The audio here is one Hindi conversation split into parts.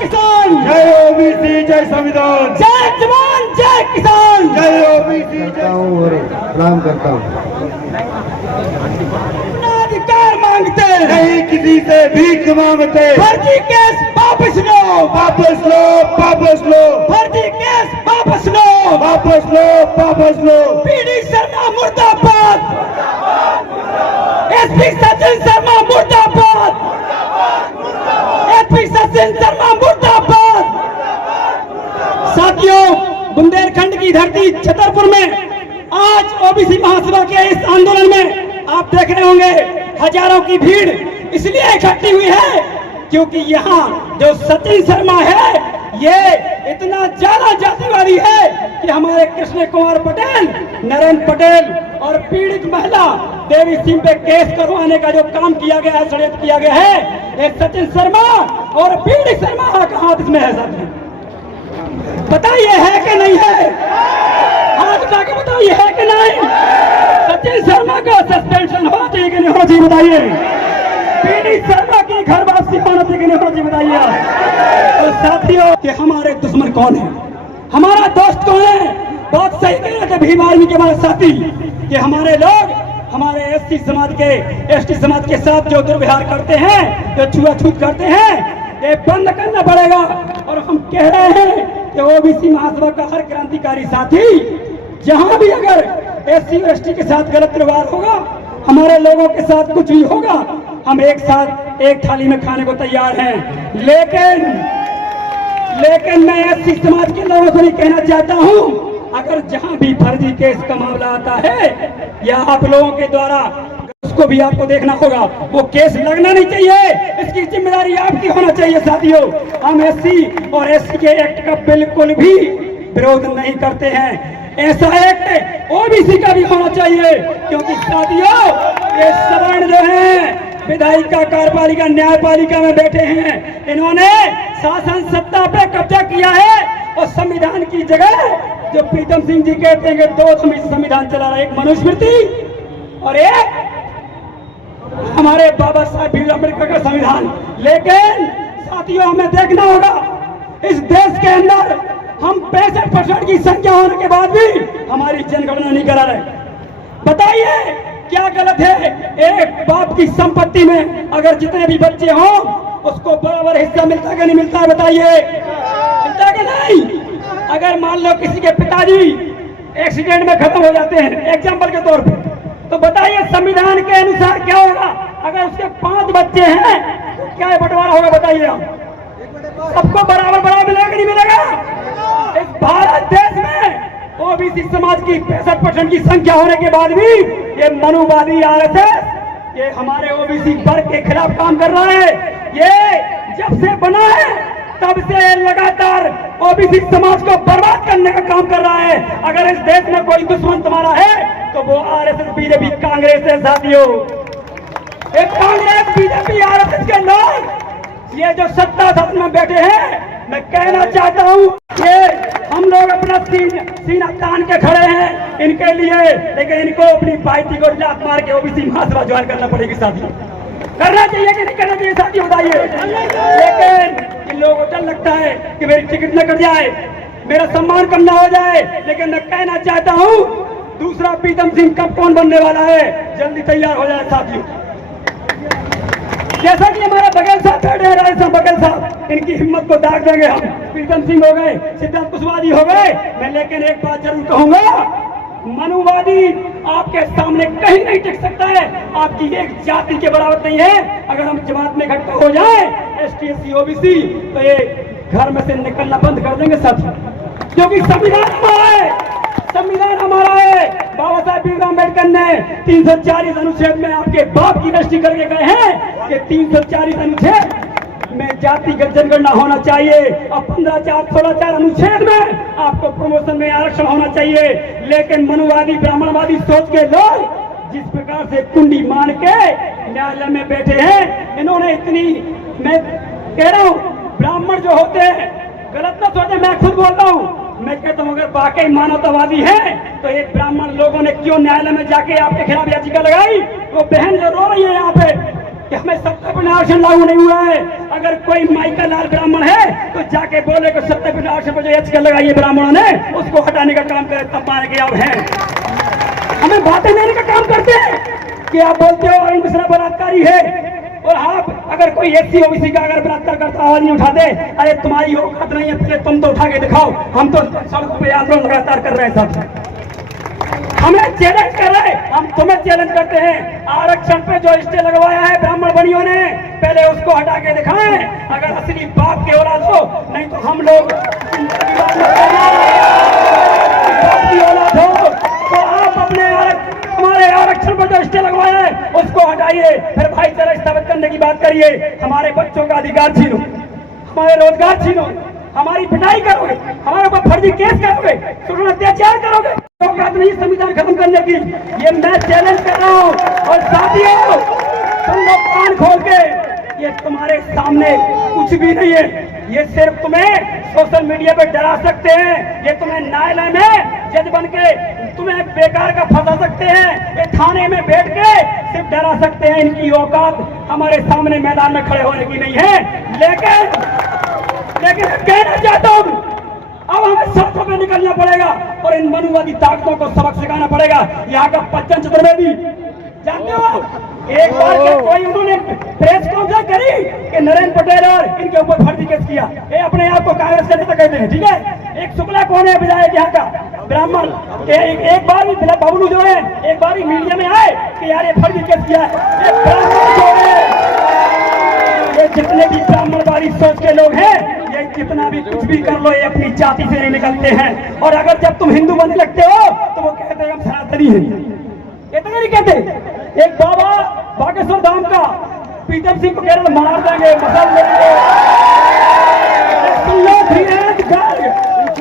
किसान, जय ओबीसी जय संविधान, जय जवान जय किसान, जय ओबीसी जय और प्रणाम करता हूँ। अपना अधिकार मांगते नहीं किसी से भीख मांगते, फर्जी केस वापस लो, वापस लो वापस लो, फर्जी केस वापस लो, वापस लो वापस लो। पीडी शर्मा मुर्दाबाद, एसपी सचिन शर्मा मुर्दाबाद, एसपी सचिन शर्मा मुर्दाबाद। साथियों, बुंदेलखंड की धरती छतरपुर में आज ओबीसी महासभा के इस आंदोलन में आप देख रहे होंगे हजारों की भीड़ इसलिए इकट्ठी हुई है क्योंकि यहाँ जो सचिन शर्मा है ये इतना ज्यादा जातिवादी है कि हमारे कृष्ण कुमार पटेल, नरेंद्र पटेल और पीड़ित महिला देवी सिंह पे केस करवाने का जो काम किया गया है, षड्यंत्र किया गया है, ये सचिन शर्मा और पीड़ित शर्मा का हाथ इसमें है। साथियों बताइए है कि नहीं है? हाथ उठा के बताइए है कि नहीं? सचिन शर्मा का सस्पेंशन होना चाहिए कि नहीं होना चाहिए बताइए? पीड़ित शर्मा की घर वापसी होना चाहिए कि नहीं होना चाहिए बताइए? तो साथियों कि हमारे दुश्मन कौन है, हमारा दोस्त कौन है? बहुत सही कह रहे थे भीम आर्मी के हमारे साथी कि हमारे लोग हमारे एसटी समाज के एसटी समाज के साथ जो दुर्व्यवहार करते हैं, जो छुआछूत करते हैं, ये बंद करना पड़ेगा। और हम कह रहे हैं कि ओबीसी महासभा का हर क्रांतिकारी साथी जहां भी अगर एससी और एसटी के साथ गलत व्यवहार होगा, हमारे लोगों के साथ कुछ भी होगा, हम एक साथ एक थाली में खाने को तैयार हैं। लेकिन मैं एससी समाज के लोगों से भी कहना चाहता हूं, अगर जहां भी फर्जी केस का मामला आता है या आप लोगों के द्वारा उसको भी आपको देखना होगा, वो केस लगना नहीं चाहिए, इसकी जिम्मेदारी आपकी होना चाहिए। साथियों, हम एससी और एसटी के एक्ट का बिल्कुल भी विरोध नहीं करते हैं, ऐसा एक्ट ओबीसी का भी होना चाहिए क्योंकि साथियों ये सवर्ण जो हैं विधायिका, कार्यपालिका, न्यायपालिका में बैठे हैं, इन्होंने शासन सत्ता पे कब्जा किया है और संविधान की जगह जो प्रीतम सिंह जी कहते हैं कि दो संविधान चला रहा है, एक मनुस्मृति और एक हमारे बाबा साहब भीम अम्बेडकर का संविधान। लेकिन साथियों हमें देखना होगा इस देश के अंदर हम 65% की संख्या होने के बाद भी हमारी जनगणना नहीं करा रहे। बताइए क्या गलत है? एक बाप की संपत्ति में अगर जितने भी बच्चे हों उसको बराबर हिस्सा मिलता है कि नहीं मिलता है? बताइए मिलता है कि नहीं? अगर मान लो किसी के पिताजी एक्सीडेंट में खत्म हो जाते हैं एग्जाम्पल के तौर पर, तो बताइए संविधान के अनुसार क्या होगा? अगर उसके 5 बच्चे हैं तो क्या बंटवारा होगा? बताइए आप, सबको बराबर बराबर मिलेगा कि नहीं मिलेगा? इस भारत देश में ओबीसी समाज की 65% की संख्या होने के बाद भी ये मनुवादी आरएसएस ये हमारे ओबीसी वर्ग के खिलाफ काम कर रहा है। ये जब से बना है तब से लगातार ओबीसी समाज को बर्बाद करने का काम कर रहा है। अगर इस देश में कोई दुश्मन तुम्हारा है तो वो आरएसएस, बीजेपी, कांग्रेस है। साथियों, एक कांग्रेस, बीजेपी, आरएसएस के लोग ये जो सत्ता सदन में बैठे हैं, मैं कहना चाहता हूँ कि हम लोग अपना सीना तान के खड़े हैं इनके लिए, लेकिन इनको अपनी पार्टी को लात मार के ओबीसी महासभा ज्वाइन करना पड़ेगी। साथियों, करना चाहिए कि नहीं करना चाहिए? साथियों बताइए। लेकिन इन लोगों को डर लगता है कि मेरी टिकट न कट जाए, मेरा सम्मान कम ना हो जाए। लेकिन मैं कहना चाहता हूँ दूसरा प्रीतम सिंह कब कौन बनने वाला है, जल्दी तैयार हो जाए। साथियों, जैसा कि हमारे बघेल साहब बैठे हैं, राजेश बघेल साहब, इनकी हिम्मत को दाग देंगे हम। प्रीतम सिंह हो गए, सिद्धार्थ कुशवाहा जी हो गए, मैं लेकिन एक बात जरूर कहूंगा, मनुवादी आपके सामने कहीं नहीं टिक सकता है। आपकी एक जाति के बराबर नहीं है। अगर हम जमात में इकट्ठा हो जाए एसटी, एससी, ओबीसी, तो ये घर में से निकलना बंद कर देंगे साथियों, क्योंकि संविधान हमारा है, संविधान हमारा है। बाबा साहब भीम अम्बेडकर ने 340 अनुच्छेद में आपके बाप की दृष्टि करके गए हैं कि 340 अनुच्छेद में जातिगत जनगणना होना चाहिए और 15(4)(16)(4) अनुच्छेद में आपको प्रमोशन में आरक्षण होना चाहिए। लेकिन मनुवादी, ब्राह्मणवादी सोच के लोग जिस प्रकार से कुंडी मान के न्यायालय में बैठे हैं, इन्होंने इतनी, मैं कह रहा हूँ ब्राह्मण जो होते हैं गलत ना सोचे, मैं खुद बोल रहा हूँ, मैं कहता हूँ अगर वाकई मानवतावादी है तो एक ब्राह्मण लोगों ने क्यों न्यायालय में जाके आपके खिलाफ याचिका लगाई? वो बहन जो रो रही है यहाँ पे, कि हमें 70% आरक्षण लागू नहीं हुआ है। अगर कोई माइका लाल ब्राह्मण है तो जाके बोले कि 70% आरक्षण पर जो एचके लगाई है ब्राह्मणों ने, उसको हटाने का काम करे, तब माने कि अब है। हमें बातें देने का काम करते हैं कि आप बोलते हो अरुण मिश्रा बलात्कारी है, और आप अगर कोई एससी ओबीसी का अगर बलात्कार करता आवाज नहीं उठाते, अरे तुम्हारी औकात नहीं है, पहले तुम तो उठा के दिखाओ। हम तो सड़कों पे आंदोलन लगातार कर रहे हैं सब, हमें चैलेंज कर रहे हैं, हम तुम्हें चैलेंज करते हैं। आरक्षण पे जो स्टे लगवाया है ब्राह्मण बनियों ने, पहले उसको हटा के दिखाएं। अगर असली बाप के औलाद हो, नहीं तो हम लोग बाप की औलाद हो तो आप अपने हमारे आरक्षण पर जो स्टे लगवाया है उसको हटाइए, फिर भाईचारा स्थापित करने की बात करिए। हमारे बच्चों का अधिकार छीनो, हमारे रोजगार छीनो, हमारी पिटाई करोगे, हमारे ऊपर फर्जी केस करोगे, शोषण अत्याचार करोगे, औकात नहीं संविधान खत्म करने की। ये मैं चैलेंज कर रहा हूँ। और साथियों, तुम लोग कान खोल के, ये तुम्हारे सामने कुछ भी नहीं है, ये सिर्फ तुम्हें सोशल मीडिया पे डरा सकते हैं, ये तुम्हें न्यायालय में जज बन के तुम्हें बेकार का फंसा सकते हैं, ये थाने में बैठ के सिर्फ डरा सकते हैं। इनकी औकात हमारे सामने मैदान में खड़े होने की नहीं है। लेकिन कहना चाहता हूं, अब हमें सड़कों पे निकलना पड़ेगा और इन मनुवादी ताकतों को सबक सिखाना पड़ेगा। यहाँ का बच्चन चतुर्वेदी जानते हो, एक बार के कोई उन्होंने प्रेस कॉन्फ्रेंस करी कि नरेंद्र पटेल और इनके ऊपर फर्जी केस किया। ये अपने आप को कांग्रेस का नेता कहते हैं, ठीक है। एक शुक्ला कौन है विधायक यहाँ का ब्राह्मण, एक बार भी बबलू जो है एक बार भी मीडिया में आए कि यार ये फर्जी केस किया है। ये ब्राह्मण जो है, ये जितने भी ब्राह्मणवादी सोच के लोग हैं, ये कितना भी कुछ भी कर लो, ये अपनी जाति से नहीं निकलते हैं। और अगर जब तुम हिंदू बनने लगते हो तो वो कहते हैं हम सनातनी हैं, ये तो नहीं कहते। एक बाबा बागेश्वर धाम का प्रीतम सिंह को कह रहे मार देंगे, मसल देंगे। सुन लो धीरेन्द्र गर्ग,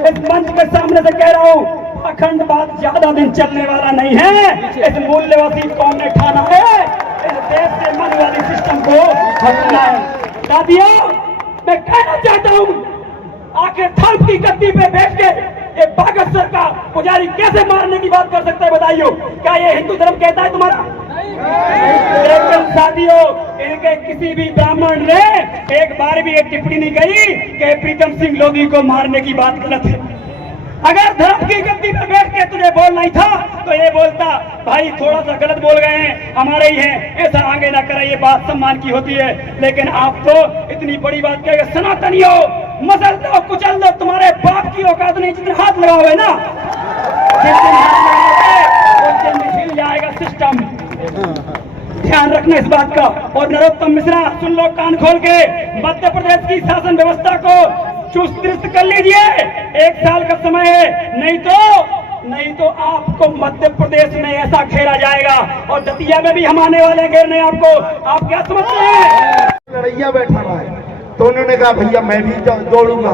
इस मंच के सामने से कह रहा हूँ, पाखंडवाद ज्यादा दिन चलने वाला नहीं है। इस मूल्यवादी कौम ने ठाना है, इस देश से मनवादी सिस्टम को हटाना है। साथियों, मैं कहना चाहता हूँ, आखिर धर्म की गद्दी पे बैठ के ये बागेश्वर का पुजारी कैसे मारने की बात कर सकता है, बताइए। क्या ये हिंदू धर्म कहता है तुम्हारा? लेकिन साथियों, इनके किसी भी ब्राह्मण ने एक बार भी एक टिप्पणी नहीं कही कि प्रीतम सिंह लोधी को मारने की बात गलत है। अगर धर्म की गद्दी पे बैठ के तुझे बोलना ही था तो ये बोलता, भाई थोड़ा सा गलत बोल गए हैं, हमारे ही हैं, ऐसा आगे ना करे, ये बात सम्मान की होती है। लेकिन आप तो इतनी बड़ी बात कह के सनातनी हो, मसल दो, कुचल दो, तुम्हारे बाप की औकात नहीं। जितने हाथ लगाओगे ना, उस दिन हिल जाएगा सिस्टम, ध्यान रखना इस बात का। और नरोत्तम मिश्रा, सुन लो कान खोल के, मध्य प्रदेश की शासन व्यवस्था को चुस्त दुरुस्त कर लीजिए, 1 साल का समय है, नहीं तो आपको मध्य प्रदेश में ऐसा घेरा जाएगा। और दतिया में भी हम आने वाले हैं घेरने आपको। आप क्या समझते हैं? लड़ैया बैठा रहा है तो उन्होंने कहा भैया मैं भी दौड़ूंगा।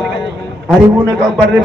अरे उन्होंने कहा बर्रे